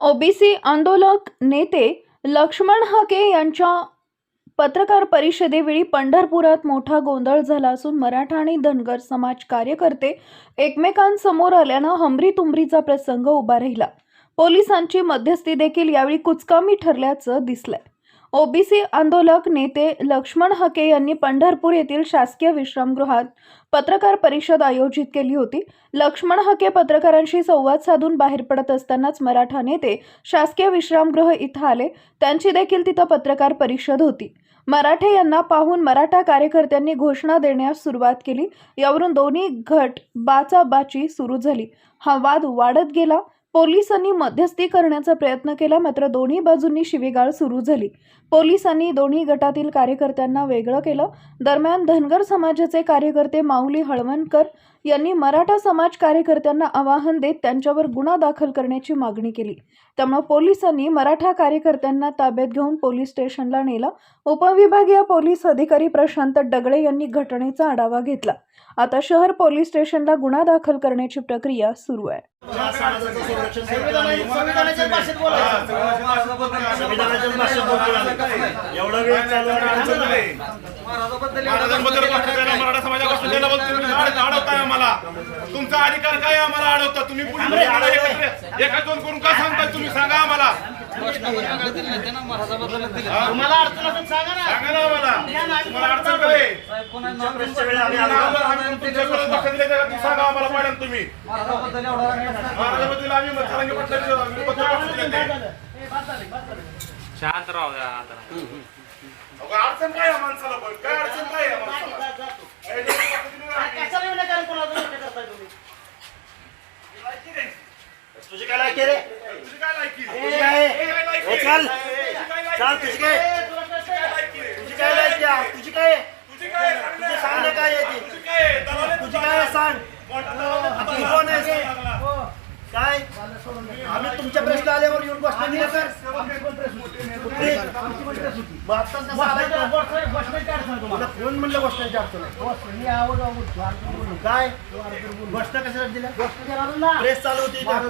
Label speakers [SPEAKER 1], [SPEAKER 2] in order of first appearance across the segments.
[SPEAKER 1] OBC आंदोलक नेते लक्ष्मण हाके यांच्या पत्रकार परिषदेवेळी पंढरपुरात मोठा गोंधळ झाला असून मराठा आणि धनगर समाज कार्यकर्ते एकमेकांसमोर आल्यानं हमरीतुमरीचा प्रसंग उभा राहिला. पोलिसांची मध्यस्थी देखील यावेळी कुचकामी ठरल्याचं दिसलंय. ओबीसी आंदोलक नेते लक्ष्मण हके यांनी पंढरपूर येथील शासकीय विश्रामगृहात पत्रकार परिषद आयोजित केली होती. लक्ष्मण हके पत्रकारांशी संवाद साधून बाहेर पडत असतानाच मराठा नेते शासकीय विश्रामगृह इथं आले. त्यांची देखील तिथं पत्रकार परिषद होती. मराठे यांना पाहून मराठा कार्यकर्त्यांनी घोषणा देण्यास सुरुवात केली. यावरून दोन्ही गट बाचाबाची सुरू झाली. हा वाद वाढत गेला. पोलिसांनी मध्यस्थी करण्याचा प्रयत्न केला मात्र दोन्ही बाजूंनी शिवीगाळ सुरू झाली. पोलिसांनी दोन्ही गटातील कार्यकर्त्यांना वेगळं केलं. दरम्यान धनगर समाजाचे कार्यकर्ते माऊली हळवणकर यांनी मराठा समाज कार्यकर्त्यांना आवाहन देत त्यांच्यावर गुन्हा दाखल करण्याची मागणी केली. त्यामुळे पोलिसांनी मराठा कार्यकर्त्यांना ताब्यात घेऊन पोलीस स्टेशनला नेलं. उपविभागीय पोलीस अधिकारी प्रशांत डगळे यांनी घटनेचा आढावा घेतला. आता शहर पोलीस स्टेशनला गुन्हा दाखल करण्याची प्रक्रिया सुरू आहे.
[SPEAKER 2] एवढा वेळ
[SPEAKER 3] अडवताय आम्हाला. तुमचा अधिकार काय आम्हाला अडवता? तुम्ही एका दोन करून का सांगताय तुम्ही? सांगा आम्हाला.
[SPEAKER 4] तुम्हाला अडचण असेल सांगा ना.
[SPEAKER 3] सांगा ना आम्हाला. तुम्हाला अडचण काय? आहे?
[SPEAKER 2] तुमच्या वेळी आम्ही
[SPEAKER 3] आम्हाला
[SPEAKER 2] आलो.
[SPEAKER 3] आम्ही तुमच्याकडे लक्ष दिले का ते सांगा आम्हाला पहिल्यांदा तुम्ही महाराजाबद्दल आम्ही.
[SPEAKER 5] शांत राहू द्या आता
[SPEAKER 3] अडचण काय आहे माणसाला? पण काय अडचण काय आहे माणसाला?
[SPEAKER 2] तुझी काय लायकी रे?
[SPEAKER 3] काय लायकी
[SPEAKER 2] चल
[SPEAKER 3] तुझी काय? लायकी?
[SPEAKER 2] चाल तुझी काय
[SPEAKER 3] तुझी काय लायकी रे?
[SPEAKER 2] तुझी काय लायकी आहे? तुझी काय आहे?
[SPEAKER 3] तुझी काय आहे? सांग ना.
[SPEAKER 2] तुझी सांग ना काय आहे ती
[SPEAKER 3] तुझी काय आहे? दलाल आहे
[SPEAKER 2] तुझी काय आहे सांग
[SPEAKER 3] मोठा दलाल आहे.
[SPEAKER 2] तू कोण आहेस? काय आम्ही तुमच्या प्रश्न आल्यावर येऊन गोष्ट दिल्या सर कुठली? मग आत्ताच कसं आलाय का? तुला कोण म्हणलं गोष्टाची अडचण आहे? काय? गोष्ट कशाला दिल्या प्रेस चालू होती इथं.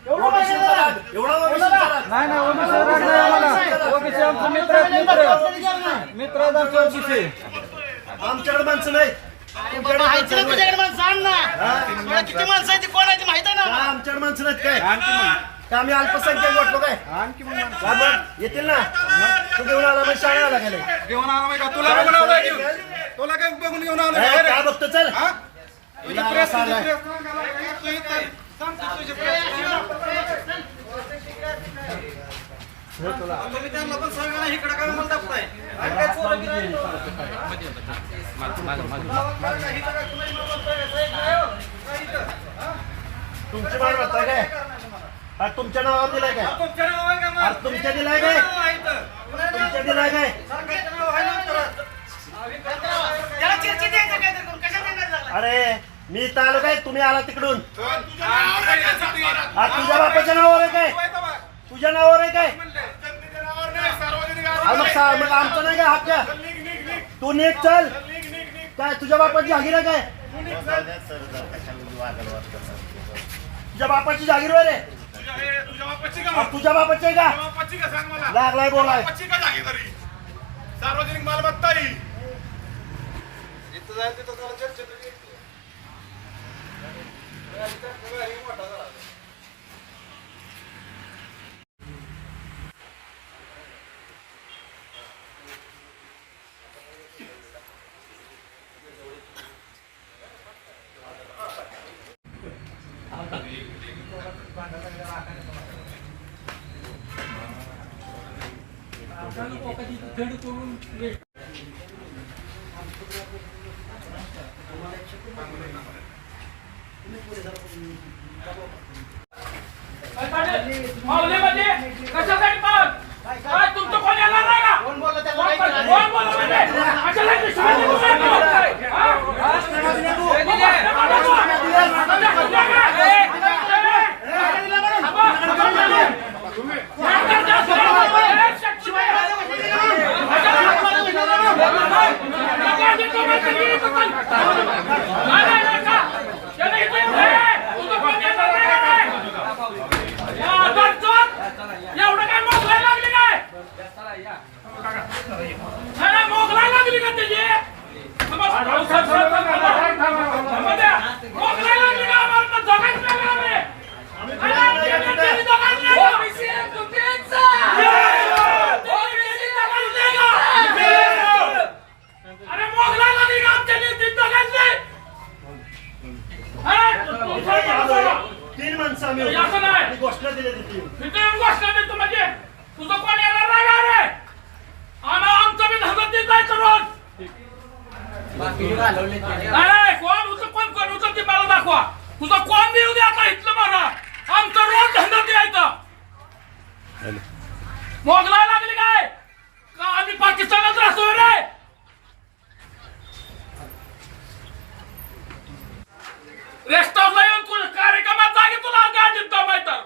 [SPEAKER 2] एवढा ओबीसीचा राग.
[SPEAKER 6] नाही नाही ओबीसी राग नाही आम्हाला. ओबीसी आमचे मित्र आहेत मित्र मित्र आहेत आमचे ओबीसी.
[SPEAKER 2] आमच्याकडे माणसं नाही. तुमच्याकडे माणसं
[SPEAKER 4] आण ना. किती माणसं आहे ती कोण
[SPEAKER 2] काय आमच्याकडे माणसं नाहीत काय? का आम्ही अल्पसंख्याक वाटलो काय? का मग येतील ना? तू घेऊन आला मग शाळा आला काय नाही?
[SPEAKER 6] घेऊन आला माहिती का? तुला बघून आला घेऊन. तुला काय बघून घेऊन आला
[SPEAKER 2] ए, काय बघतो चल.
[SPEAKER 6] तुझी
[SPEAKER 2] तुला
[SPEAKER 6] प्रेस
[SPEAKER 2] असा
[SPEAKER 6] तुझी
[SPEAKER 2] आलाय.
[SPEAKER 6] प्रेस तू इथं सांग तू तुझी प्रेस तुम्ही त्यांना पण सांगा ना इकडे काय मला आणि काय पोरं बिरं आहेत
[SPEAKER 2] काय हा तुमच्या
[SPEAKER 6] नाव आहे का मग?
[SPEAKER 2] अरे तुमच्या दिलाय काय
[SPEAKER 6] नाव आहे इथं.
[SPEAKER 2] तुमच्या दिलाय काय
[SPEAKER 4] कशाला देणार लागला
[SPEAKER 2] अरे मी इथं आलो काय तुम्ही आला तिकडून
[SPEAKER 3] नावावर?
[SPEAKER 2] हा तुझ्या बापाच्या नावावर आहे काय? तुझ्या नावावर आहे काय
[SPEAKER 3] जनतेच्या नावावर नाही, सार्वजनिक
[SPEAKER 2] हा,
[SPEAKER 3] आरोप
[SPEAKER 2] मग
[SPEAKER 3] आहे.
[SPEAKER 2] सा- मग आमचं नाही काय
[SPEAKER 3] निघ.
[SPEAKER 2] तू नीट चल. काय तुझ्या बापाची जागीर आहे काय
[SPEAKER 3] निघ, चल.
[SPEAKER 2] तुझ्या बापाची जागीर आहे रे
[SPEAKER 3] तुझ्या हे- तुझ्या बापाची का मग?
[SPEAKER 2] तुझ्या बापाची आहे का
[SPEAKER 3] तुझ्या बापाची का सांग मला
[SPEAKER 2] लागलाय बोलाय
[SPEAKER 3] बापाची का जागीरदारी? सार्वजनिक मालमत्ता ही.
[SPEAKER 6] इथं जायचं तिथं
[SPEAKER 7] पाहत काय तुमचं कोण येणार नाही का
[SPEAKER 4] कोण बोललं त्याला
[SPEAKER 7] कोण
[SPEAKER 4] माहिती
[SPEAKER 7] बोललं?
[SPEAKER 4] नाही.
[SPEAKER 7] कोण बोललं म्हणजे? कशासाठी शिवाजी महाराज बोलताय? हा? हा? हे दिले. ए, थांबा. थांबा. ए, शिवाजी महाराज चल. नाही, नाही, नाही, का? त्याला इथे येऊ दे. तुझं कोण येणार नाही का नाही? या, चल, चल. एवढं काय मोगलाय लागली काय नाही, नाही, मोगलाय लागली का त्याची नमस्कार. नमस्कार. मोगलाय लागली का आम्हाला तर जगायचं नाही का आम्ही? नाही, नाही, त्यांनी- त्यांनी जगायचं नाही का? त्यांनी जगायचं नाही का? अरे मोगलाय लागली का आमच्या नीतीत जगायचं नाही? हा, तू- तू सांग मला जरा.
[SPEAKER 2] तीन माणसं आम्ही
[SPEAKER 7] हे असं नाही.
[SPEAKER 2] होतो. घोषणा दिली होती तीन.
[SPEAKER 7] इथे येऊन घोषणा देतो म्हणजे तुझं कोण येणार नाही का रे आम्हाला आमचं बी धगतीत जायचं रोज नाही नाही कोण उचल कोण कोण उचल ते मला दाखवा तुझं कोण येऊ दे आता इथलं मारा आमचं रोज धंद्यात यायचं मोगलाय लागली काय का आम्ही पाकिस्तानात राहतोय रे रेस्ट हाऊसला येऊन तुझ्या कार्यक्रमात जागी तुला गाडीत दमाय तर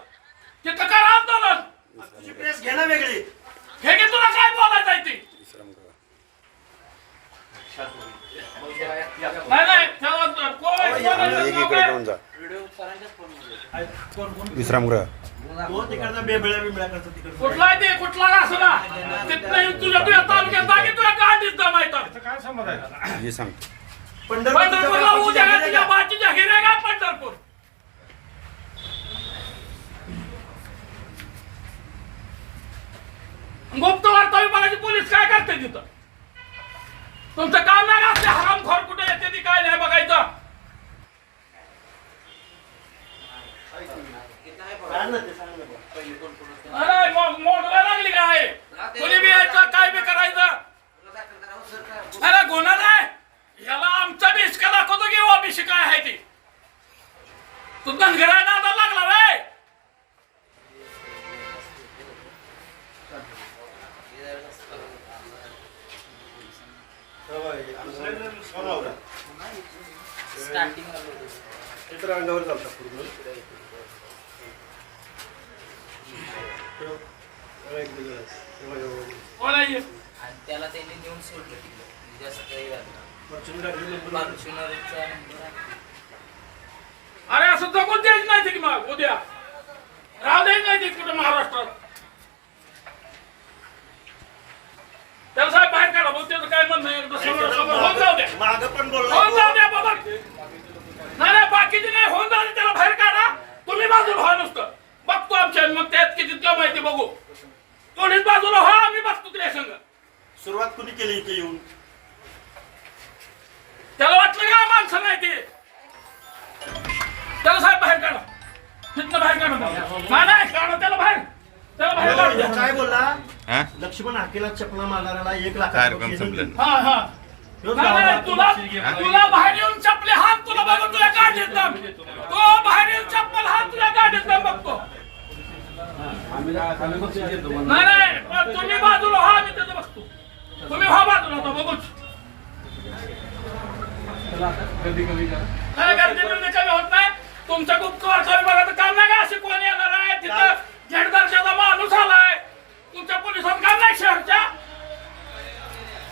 [SPEAKER 7] तिथं करा आंदोलन
[SPEAKER 2] तुझी प्रेस घे ना वेगळी
[SPEAKER 7] हे की तुला काय बोलायचं आहे ते नाही नाही त्याला कोण- कोणाचं नाव काय?
[SPEAKER 8] विश्रामगृह
[SPEAKER 2] तो तिकडचा बेबळ्या बिबळ्या करतो तिकडे
[SPEAKER 7] कुठला आहे ते? कुठला असं ना? तिथनं येऊन तुझ्या तुझ्या तालुक्यात जागी तुझ्या गाडीत दमाय तर.
[SPEAKER 3] काय आहे?
[SPEAKER 8] हे
[SPEAKER 7] पंढरपूरला उद्या का? तुझ्या का पंढरपूर. गुप्त वार्ता विभागाचे पोलीस काय करते तिथं? तुमचं काम नाही का? असले हरामखोर कुठे येते ती काय नाही बघायचं? अरे मग मोडला लागली काय कोणी बी यायचं काय बी करायचं? अरे गुन्हा नाही. याला आमचा बी दाखवतो की काय आहे ती? तू धनगराय नादा लागला रे.
[SPEAKER 2] तर अंगावर चालतात पूर्ण
[SPEAKER 7] हे?
[SPEAKER 9] त्याला त्यांनी नेऊन सोडलं तिकडे. जास्त काही फॉर्च्युनरचा नंबर आहे.
[SPEAKER 7] अरे असं जगून द्यायचं नाही ते की मग उद्या. राहू द्यायचं नाही ते कुठे महाराष्ट्रात. त्याला साहेब बाहेर काढा भाऊ त्याचं काय म्हणणं आहे? एकदा समोर समोर होऊन जाऊ द्या.
[SPEAKER 2] मागं पण बोललो
[SPEAKER 7] होऊन जाऊ द्या बाबा. नाही नाही बाकीचे नाही होऊन जाऊ दे त्याला बाहेर काढा. तुम्ही बाजूला व्हा नुसतं. बघतो आमच्या मग त्यात किती दम आहे ते बघू. कोणीच बाजूला व्हा आम्ही बघतो तुझ्या संग.
[SPEAKER 2] सुरुवात कुणी केली इथे येऊन?
[SPEAKER 7] त्याला वाटलं का माणसं नाही ते? त्याला साहेब बाहेर काढा. तिथनं बाहेर काढा नाही काढा त्याला बाहेर. त्याला बाहेर काढू.
[SPEAKER 2] काय बोलला?
[SPEAKER 8] हा?
[SPEAKER 2] लक्ष्मण हाकेला चपला मारणाऱ्याला एक लाख
[SPEAKER 8] कार्यक्रम संपला.
[SPEAKER 7] हा हा. नाही, नाही, तुला तुला बाहेर येऊन चपले हात तुला बघून तुला गाडीत दम तो बाहेर येऊन चप्पल हात तुला गाडीत दम बघतो. नाही नाही पण तुम्ही बाजूला हा मी त्याचं बघतो तुम्ही हा बाजूला होता बघूच. गर्दी बिर्दी कमी होत नाही. तुमच्या गुप्त वारसा विभागाचं काम नाही का? असे कोण येणार आहे? तिथं झेड माणूस आलाय. तुमच्या पोलिसात काम नाही शहरच्या?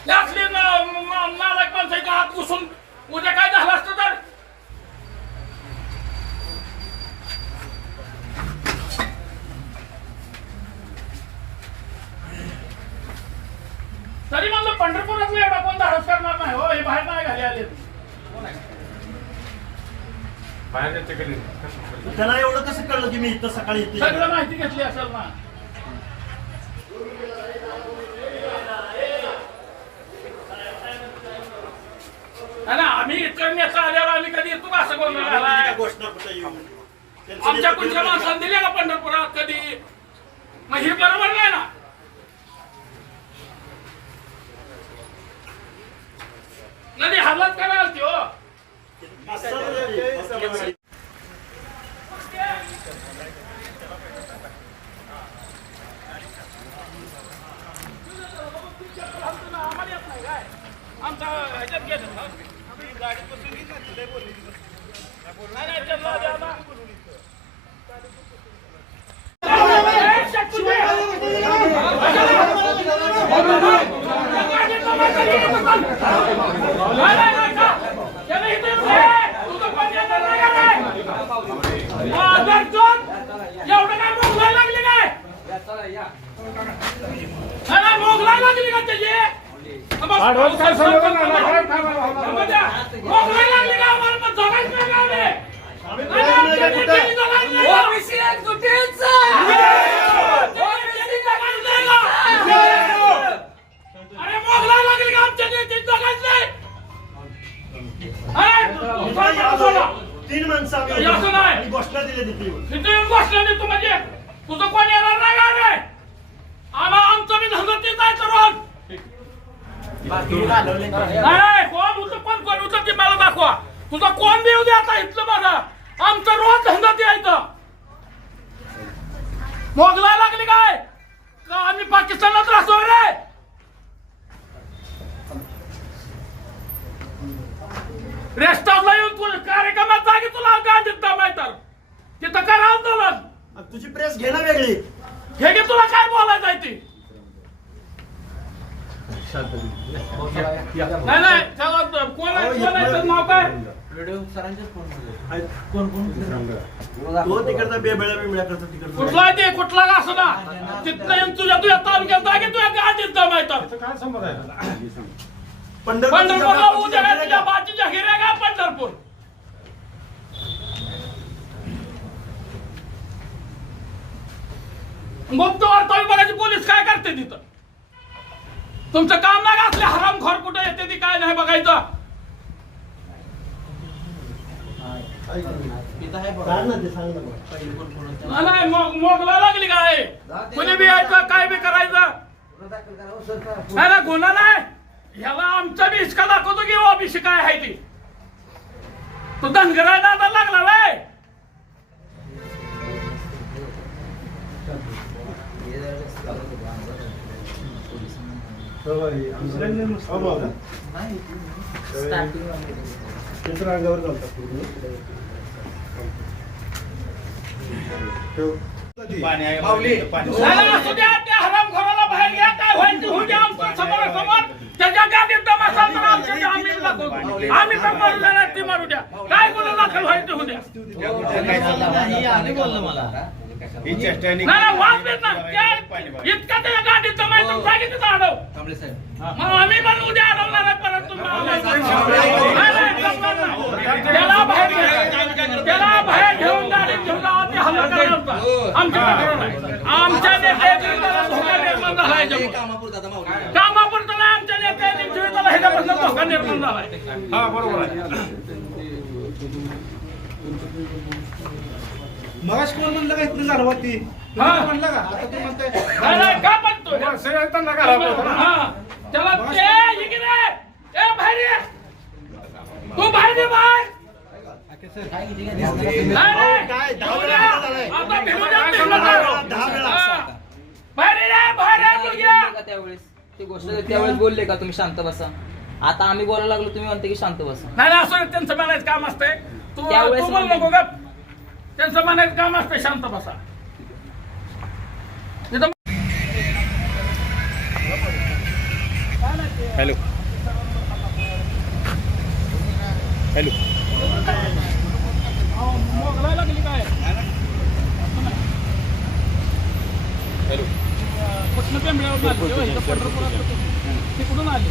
[SPEAKER 7] यातली नालायक माणसाची हात घुसून उद्या काय झालं असतं तर तरी म्हणलं पंढरपुरातलं एवढा कोण धाडस करणार नाही हो हे बाहेर नाही घाली आले
[SPEAKER 3] बाहेर जायचं कधी कसं?
[SPEAKER 2] त्याला एवढं कसं कळलं की मी इथं सकाळी इथे
[SPEAKER 7] सगळं माहिती घेतली असेल ना. नाही ना, आम्ही इतकं नेता आल्यावर आम्ही कधी येतो का असं बोलणार
[SPEAKER 2] घोषणा कुठं
[SPEAKER 7] आमच्या कुठल्या माणसाने दिल्या का पंढरपुरात कधी? मग हे बरोबर नाही ना. नदी हालत करायला हो?
[SPEAKER 2] असं-
[SPEAKER 7] आमचा ह्याच्यात गेलं ना. नाही, नाही, त्यांना द्या ना. ए, शक्ती! नाही, नाही, नाही, का? अर्जुन एवढं काय मोगलाय लागली काय नाही, नाही, मोगलाय लागली का त्याची मोगलाय लागली का आम्हाला मग जगायच नाही का आम्ही?
[SPEAKER 2] आम्ही
[SPEAKER 7] नाही,
[SPEAKER 2] प्रयत्न
[SPEAKER 7] आमच्या
[SPEAKER 2] केले
[SPEAKER 7] नेत्यांनी
[SPEAKER 2] कुठे?
[SPEAKER 7] जगायचं नाही का?
[SPEAKER 9] ओबीसी एकजुटीचा
[SPEAKER 7] आमच्या नेत्यांनी जगायचं नाही का? अरे मोगलाय लागली का आमच्या नेत्यांनी जगायचं नाही? अरे,
[SPEAKER 2] तुम्ही
[SPEAKER 7] सोडा,
[SPEAKER 2] या
[SPEAKER 7] सोडा.
[SPEAKER 2] तीन माणसं आम्ही
[SPEAKER 7] असं नाही.
[SPEAKER 2] आणि घोषणा दिली तिथे.
[SPEAKER 7] तिथे येऊन बसलं नाही तू म्हणजे तुझं कोण येणार नाही का रे आम्हाला आमचं बी धंदा ते जायचं रोज नाही कोण होतं कोण कोण होतं ते मला दाखवा. तुझा कोण येऊ दे आता इथलं बघा. आमचं रोज धंदा ते यायचं मोगलाय लागली काय? का आम्ही पाकिस्तानात राहतो रे? रेस्ट हाऊसला येऊन तुला कार्यक्रमात जागी तुला गाडीत दमाय तर तिथं करा आंदोलन.
[SPEAKER 2] आणि तुझी प्रेस घेणं वेगळी.
[SPEAKER 7] हे घे तुला काय बोलायचं आहे ते? नाही नाही त्याला कोण आहे कोण आहे? त्याचं नाव काय?
[SPEAKER 2] तो तिकडचा बेबेळ्या बिबेळ्या करतो तिकडचा.
[SPEAKER 7] कुठला आहे ते? कुठला का असं ना तिथनं येऊन तुझ्या तुझ्या तालुक्यात जागे तुझ्या गाडीत दमाय तर पंढरपूरला उद्या काय तुझ्या बाजीच्या हिऱ्या का पंढरपूर. गुप्त वार्ता बघायची पोलीस काय करते तिथं? तुमचं काम नाही का असले हरामखोर कुठे येते ती काय नाही बघायचं. नाही, नाही मग मोगला लागली काय? कुणी बी यायचं काय बी करायचं? नाही ना गुन्हा नाही. ह्याला आमचा बी हिसका दाखवतो की ओबीसी काय आहे ती. तो धनगराय दादा लागला रे. नाही, नाही, असू द्या त्या हरामखोराला बाहेर घ्या काय व्हायचं होऊ द्या आमच्या समोरासमोर. त्याच्या गाडीत तर आमच्या त्या आम्ही दाखवतो. आम्ही तर मारू द्या ती मारू द्या. काय गुन्हा दाखल व्हायचं होऊ द्या. त्या- गाडीत जमायचं सांगितलं अडव मग आम्ही पण उद्या अडवणार आहे परत त्याला बाहेर त्याला बाहेर घेऊन गाडीत घेऊन हल्ला करायला होता. आमच्या धोका निर्माण झाला धोका निर्माण झालाय. हा बरोबर आहे.
[SPEAKER 6] मगाशी कोण म्हणलं का इथं झालं होती. म्हणलं का? आता तू म्हणताय?
[SPEAKER 7] नाही, का? हा. त्याला ते इकडे ए बाहेर ये. तू बाहेर ये बाहेर.
[SPEAKER 9] त्यावेळेस? ती गोष्ट त्यावेळेस बोलले का तुम्ही शांत बसा? आता आम्ही बोलायला लागलो तुम्ही म्हणते की शांत बसा.
[SPEAKER 7] नाही नाही, असं नाही, त्यांचं म्हणायचं काम असतंय. तू
[SPEAKER 9] त्यावेळेस
[SPEAKER 7] तू बोल
[SPEAKER 9] म्हणले.
[SPEAKER 7] नको त्यांचं म्हणायचं काम असतंय शांत बसा. तिथं
[SPEAKER 3] हॅलो. हॅलो.
[SPEAKER 7] मोगलाय लागली काय?
[SPEAKER 3] हॅलो.
[SPEAKER 7] कुठनं पेंबळ्यावर आली.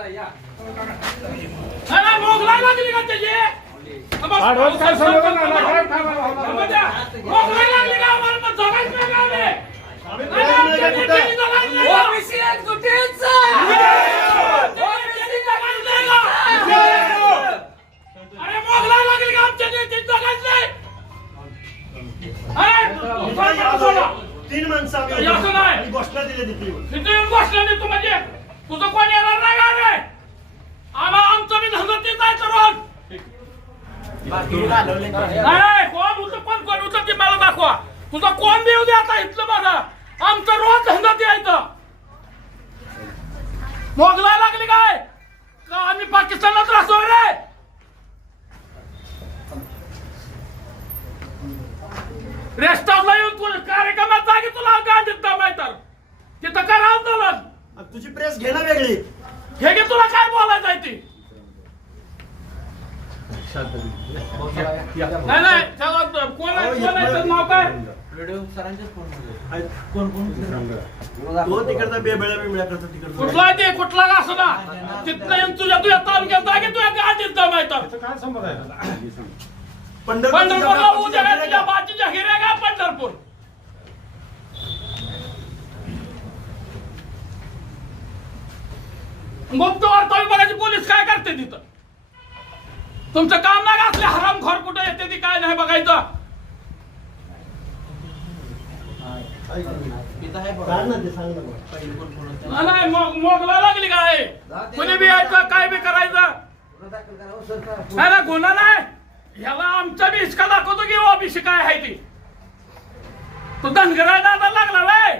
[SPEAKER 2] तीन माणसं आम्ही घोषणा दिली तिथे येऊन.
[SPEAKER 7] तिथे येऊन बसलं नाही तू म्हणजे. तुझं कोण येणार नाही का रे आम्हाला आमचं मी धंदा ते जायचं रोज नाही कोण होतं कोण कोण होतं ते मला दाखवा. तुझा कोण देऊ दे आता इथलं माझा आमचं रोज धंदा द्यायचं मोगला लागली काय? का आम्ही पाकिस्तानात राहतो रे? रेस्ट हाऊसला येऊन तुला कार्यक्रमात जागी तुला गाडीत नाही तर तिथं काय आंदोलन.
[SPEAKER 2] तुझी प्रेस घे ना वेगळी.
[SPEAKER 7] हे घे तुला काय बोलायचं आहे ते? नाही नाही त्याला कोण आहे? कोण आहे? त्याचं नाव काय?
[SPEAKER 2] तो तिकडचा बेबळ्या बिबळ्या करतो तिकडचा.
[SPEAKER 7] कुठला आहे ते? कुठला का असं ना? तिथनं येऊन तुझ्या तुझ्या तालुक्यात जागे तुझ्या गाडीत दमाय तर. पंढरपूरला उद्या काय तुझ्या बाजीच्या हिऱ्या का पंढरपूर? गुप्त वार्ता विभागाचे पोलीस काय करते तिथं? तुमचं काम नाही असले हरामखोर कुठे येते ती काय नाही बघायचं.
[SPEAKER 2] ते मग.
[SPEAKER 7] नाही, मग मोगला लागली काय? कुणी बी यायचं काय बी करायचं? नाही ना गुन्हा नाही. ह्याला आमचा बी हिसका दाखवतो की ओबीसी काय आहे ती. तो धनगराय दादा लागला नाही